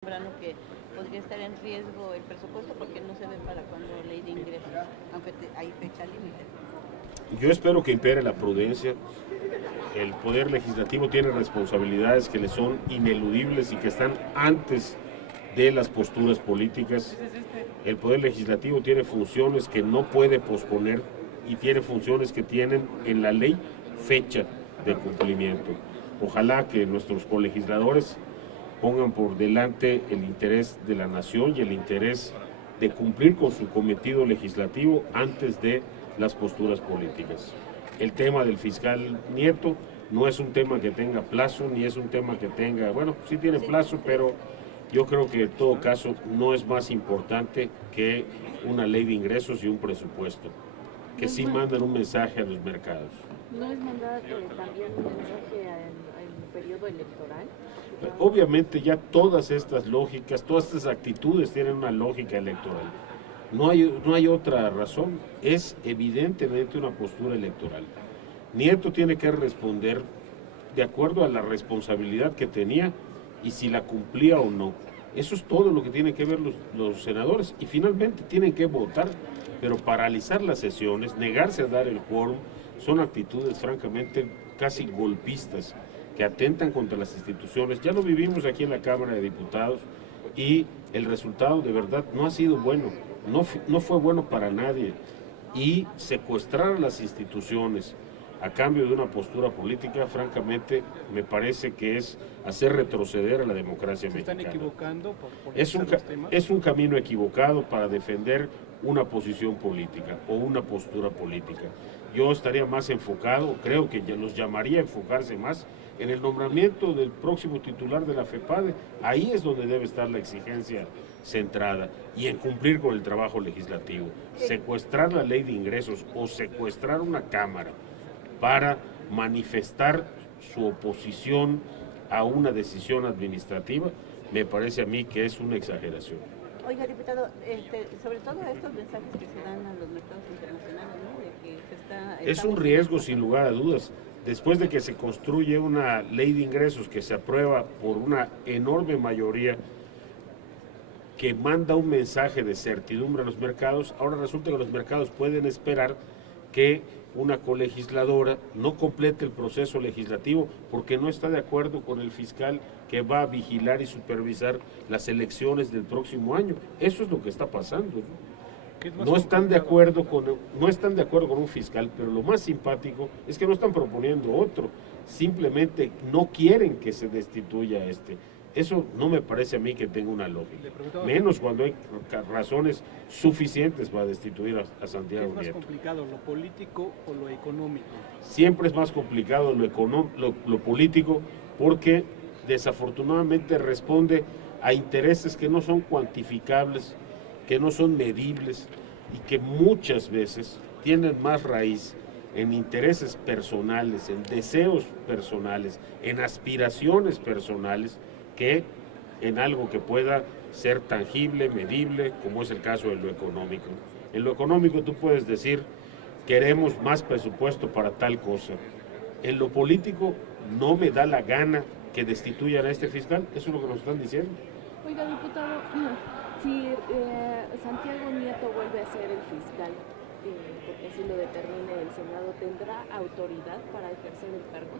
Que podría estar en riesgo el presupuesto porque no se ve para cuando ley de ingresos, aunque hay fecha límite. Yo espero que impere la prudencia. El Poder Legislativo tiene responsabilidades que le son ineludibles y que están antes de las posturas políticas. El Poder Legislativo tiene funciones que no puede posponer y tiene funciones que tienen en la ley fecha de cumplimiento. Ojalá que nuestros colegisladores pongan por delante el interés de la nación y el interés de cumplir con su cometido legislativo antes de las posturas políticas. El tema del fiscal Nieto no es un tema que tenga plazo, ni es un tema que tenga, bueno, sí tiene plazo, pero yo creo que en todo caso no es más importante que una ley de ingresos y un presupuesto, que sí mandan un mensaje a los mercados. ¿No es mandar también un mensaje al periodo electoral? Obviamente ya todas estas lógicas, todas estas actitudes tienen una lógica electoral. No hay otra razón, es evidentemente una postura electoral. Nieto tiene que responder de acuerdo a la responsabilidad que tenía y si la cumplía o no. Eso es todo lo que tienen que ver los senadores y finalmente tienen que votar, pero paralizar las sesiones, negarse a dar el quórum, son actitudes francamente casi golpistas que atentan contra las instituciones. Ya lo vivimos aquí en la Cámara de Diputados y el resultado de verdad no ha sido bueno, no fue bueno para nadie. Y secuestrar a las instituciones a cambio de una postura política, francamente, me parece que es hacer retroceder a la democracia mexicana. ¿Se están equivocando por es un camino equivocado para defender una posición política o una postura política. Yo estaría más enfocado, creo que los llamaría a enfocarse más en el nombramiento del próximo titular de la FEPADE. Ahí es donde debe estar la exigencia centrada y en cumplir con el trabajo legislativo. Secuestrar la ley de ingresos o secuestrar una Cámara para manifestar su oposición a una decisión administrativa, me parece a mí que es una exageración. Oiga, diputado, sobre todo estos mensajes que se dan a los mercados internacionales, ¿no? De que se está... Es un riesgo sin lugar a dudas. Después de que se construye una ley de ingresos que se aprueba por una enorme mayoría que manda un mensaje de certidumbre a los mercados, ahora resulta que los mercados pueden esperar que una colegisladora no complete el proceso legislativo porque no está de acuerdo con el fiscal que va a vigilar y supervisar las elecciones del próximo año. Eso es lo que está pasando, ¿no? No están de acuerdo con un fiscal, pero lo más simpático es que no están proponiendo otro, simplemente no quieren que se destituya a este. Eso no me parece a mí que tenga una lógica, menos cuando hay razones suficientes para destituir a Santiago Nieto. ¿Qué es más complicado, lo político o lo económico? Siempre es más complicado lo político porque desafortunadamente responde a intereses que no son cuantificables, que no son medibles y que muchas veces tienen más raíz en intereses personales, en deseos personales, en aspiraciones personales, que en algo que pueda ser tangible, medible, como es el caso de lo económico. En lo económico tú puedes decir, queremos más presupuesto para tal cosa. En lo político no me da la gana que destituyan a este fiscal, eso es lo que nos están diciendo. Oiga, diputado, si Santiago Nieto vuelve a ser el fiscal, porque así lo determine el Senado, ¿tendrá autoridad para ejercer el cargo?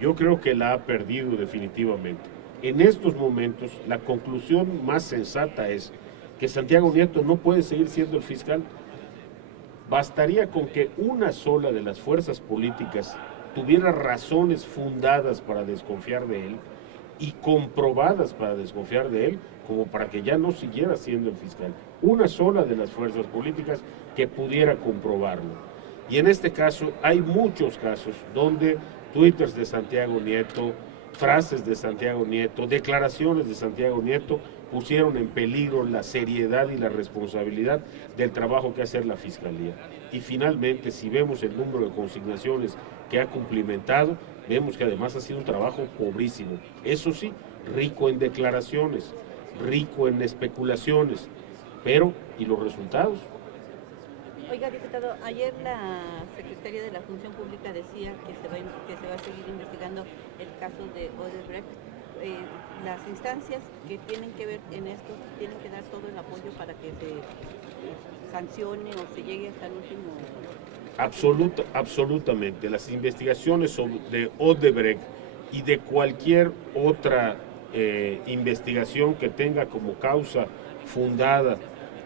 Yo creo que la ha perdido definitivamente. En estos momentos, la conclusión más sensata es que Santiago Nieto no puede seguir siendo el fiscal. Bastaría con que una sola de las fuerzas políticas tuviera razones fundadas para desconfiar de él y comprobadas para desconfiar de él, como para que ya no siguiera siendo el fiscal. Una sola de las fuerzas políticas que pudiera comprobarlo. Y en este caso hay muchos casos donde twitters de Santiago Nieto, frases de Santiago Nieto, declaraciones de Santiago Nieto pusieron en peligro la seriedad y la responsabilidad del trabajo que hace la Fiscalía. Y finalmente, si vemos el número de consignaciones que ha cumplimentado, vemos que además ha sido un trabajo pobrísimo. Eso sí, rico en declaraciones, rico en especulaciones, pero ¿y los resultados? Oiga, diputado, ayer la Secretaría de la Función Pública decía que se va a seguir investigando el caso de Odebrecht las instancias que tienen que ver en esto tienen que dar todo el apoyo para que se sancione o se llegue hasta el último. Absolutamente. Las investigaciones de Odebrecht y de cualquier otra investigación que tenga como causa fundada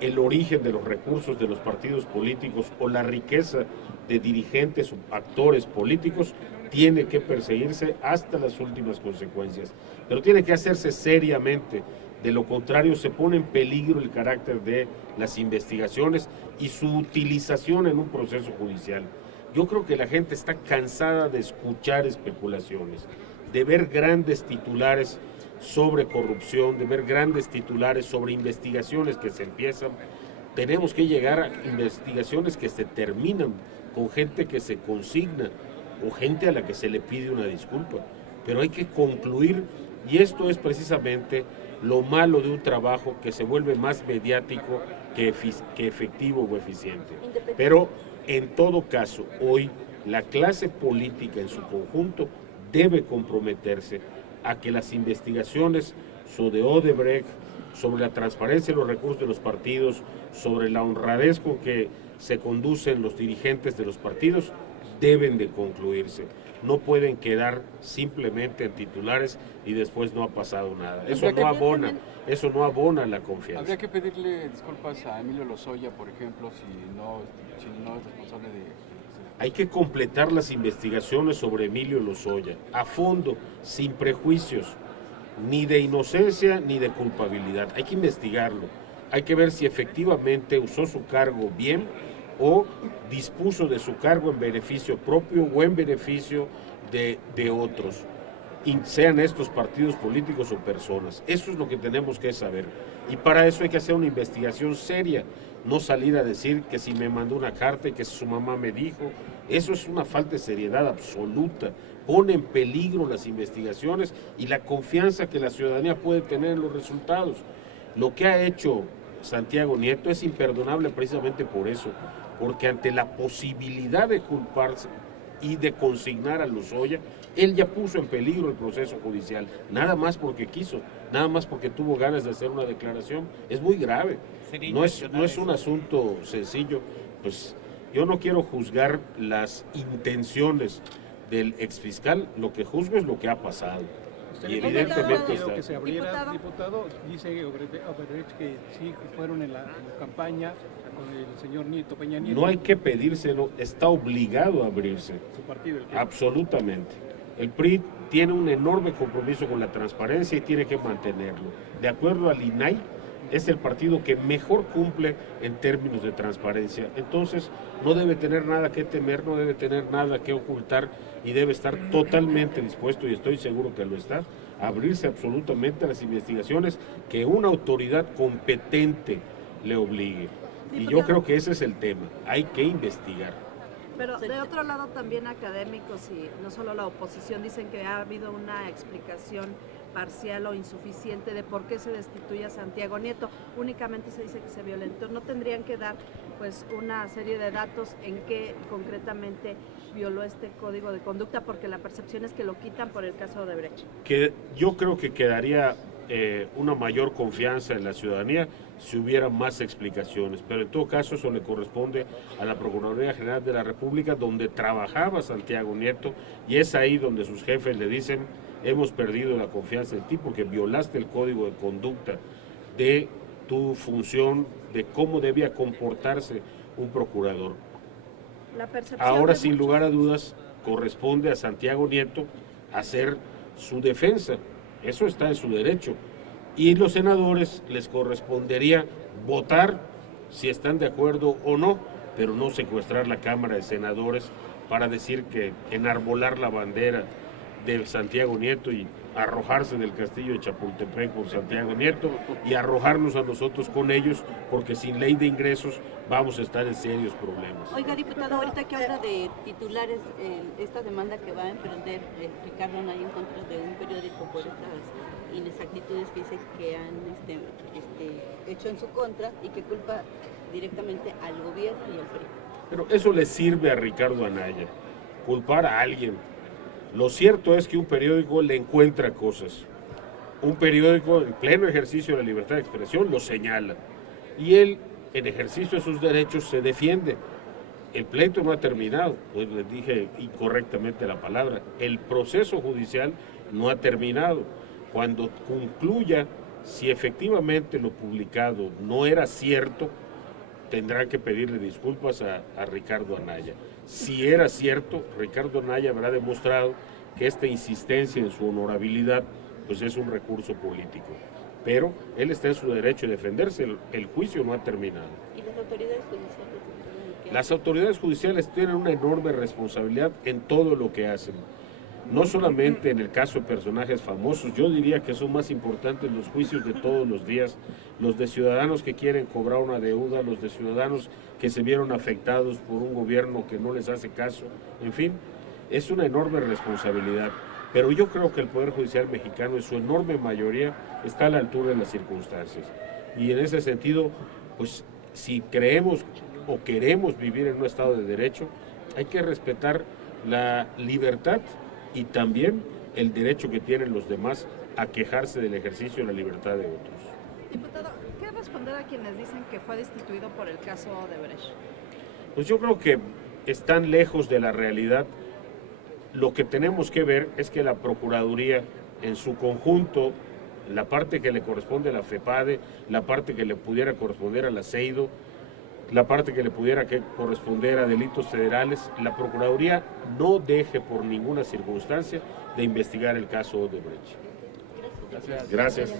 el origen de los recursos de los partidos políticos o la riqueza de dirigentes o actores políticos, tiene que perseguirse hasta las últimas consecuencias. Pero tiene que hacerse seriamente. De lo contrario, se pone en peligro el carácter de las investigaciones y su utilización en un proceso judicial. Yo creo que la gente está cansada de escuchar especulaciones, de ver grandes titulares sobre corrupción, de ver grandes titulares sobre investigaciones que se empiezan. Tenemos que llegar a investigaciones que se terminan con gente que se consigna o gente a la que se le pide una disculpa. Pero hay que concluir, y esto es precisamente lo malo de un trabajo que se vuelve más mediático que efectivo o eficiente. Pero en todo caso, hoy la clase política en su conjunto debe comprometerse a que las investigaciones sobre Odebrecht, sobre la transparencia de los recursos de los partidos, sobre la honradez con que se conducen los dirigentes de los partidos, deben de concluirse. No pueden quedar simplemente en titulares y después no ha pasado nada. Eso no abona la confianza. Habría que pedirle disculpas a Emilio Lozoya, por ejemplo, si no es responsable de... Hay que completar las investigaciones sobre Emilio Lozoya, a fondo, sin prejuicios, ni de inocencia ni de culpabilidad. Hay que investigarlo. Hay que ver si efectivamente usó su cargo bien o dispuso de su cargo en beneficio propio o en beneficio de otros, sean estos partidos políticos o personas. Eso es lo que tenemos que saber. Y para eso hay que hacer una investigación seria, no salir a decir que si me mandó una carta y que su mamá me dijo. Eso es una falta de seriedad absoluta. Pone en peligro las investigaciones y la confianza que la ciudadanía puede tener en los resultados. Lo que ha hecho Santiago Nieto es imperdonable precisamente por eso, porque ante la posibilidad de culparse y de consignar a Lozoya, él ya puso en peligro el proceso judicial, nada más porque quiso, nada más porque tuvo ganas de hacer una declaración. Es muy grave, no es un asunto sencillo. Pues yo no quiero juzgar las intenciones del exfiscal, lo que juzgo es lo que ha pasado. Y evidentemente está. Que se abriera, diputado, dice Odebrecht que sí fueron en la campaña con el señor Peña Nieto. No hay que pedírselo, está obligado a abrirse. Su partido, absolutamente. El PRI tiene un enorme compromiso con la transparencia y tiene que mantenerlo. De acuerdo al INAI, es el partido que mejor cumple en términos de transparencia. Entonces, no debe tener nada que temer, no debe tener nada que ocultar y debe estar totalmente dispuesto, y estoy seguro que lo está, a abrirse absolutamente a las investigaciones que una autoridad competente le obligue. Y yo creo que ese es el tema, hay que investigar. Pero de otro lado también académicos y no solo la oposición dicen que ha habido una explicación parcial o insuficiente de por qué se destituye a Santiago Nieto. Únicamente se dice que se violentó. ¿No tendrían que dar pues una serie de datos en qué concretamente violó este código de conducta? Porque la percepción es que lo quitan por el caso de Brecht. Que yo creo que quedaría una mayor confianza en la ciudadanía si hubiera más explicaciones, pero en todo caso eso le corresponde a la Procuraduría General de la República, donde trabajaba Santiago Nieto, y es ahí donde sus jefes le dicen: hemos perdido la confianza en ti porque violaste el código de conducta de tu función, de cómo debía comportarse un procurador. Ahora, sin lugar a dudas, corresponde a Santiago Nieto hacer su defensa. Eso está en su derecho. Y los senadores les correspondería votar si están de acuerdo o no, pero no secuestrar la Cámara de Senadores para decir que enarbolar la bandera de Santiago Nieto y arrojarse del castillo de Chapultepec por Santiago Nieto y arrojarnos a nosotros con ellos, porque sin ley de ingresos vamos a estar en serios problemas. Oiga, diputado, ahorita que habla de titulares, esta demanda que va a emprender Ricardo Anaya en contra de un periódico por estas inexactitudes que dice que han hecho en su contra y que culpa directamente al gobierno y al PRI. Pero eso le sirve a Ricardo Anaya, culpar a alguien. Lo cierto es que un periódico le encuentra cosas un periódico en pleno ejercicio de la libertad de expresión lo señala y él, en ejercicio de sus derechos, se defiende. El pleito no ha terminado, pues les dije incorrectamente la palabra, el proceso judicial no ha terminado. Cuando concluya si efectivamente lo publicado no era cierto, tendrán que pedirle disculpas a Ricardo Anaya. Si era cierto, Ricardo Anaya habrá demostrado que esta insistencia en su honorabilidad pues es un recurso político. Pero él está en su derecho de defenderse, el juicio no ha terminado. ¿Y las autoridades judiciales? Las autoridades judiciales tienen una enorme responsabilidad en todo lo que hacen. No solamente en el caso de personajes famosos, yo diría que son más importantes los juicios de todos los días, los de ciudadanos que quieren cobrar una deuda, los de ciudadanos que se vieron afectados por un gobierno que no les hace caso, en fin, es una enorme responsabilidad. Pero yo creo que el Poder Judicial mexicano en su enorme mayoría está a la altura de las circunstancias. Y en ese sentido, pues si creemos o queremos vivir en un Estado de Derecho, hay que respetar la libertad y también el derecho que tienen los demás a quejarse del ejercicio de la libertad de otros. Diputado, ¿qué responder a quienes dicen que fue destituido por el caso Odebrecht? Pues yo creo que están lejos de la realidad. Lo que tenemos que ver es que la Procuraduría en su conjunto, la parte que le corresponde a la FEPADE, la parte que le pudiera corresponder a la CEIDO, la parte que le pudiera corresponder a delitos federales, la Procuraduría no deje por ninguna circunstancia de investigar el caso Odebrecht. Gracias. Gracias.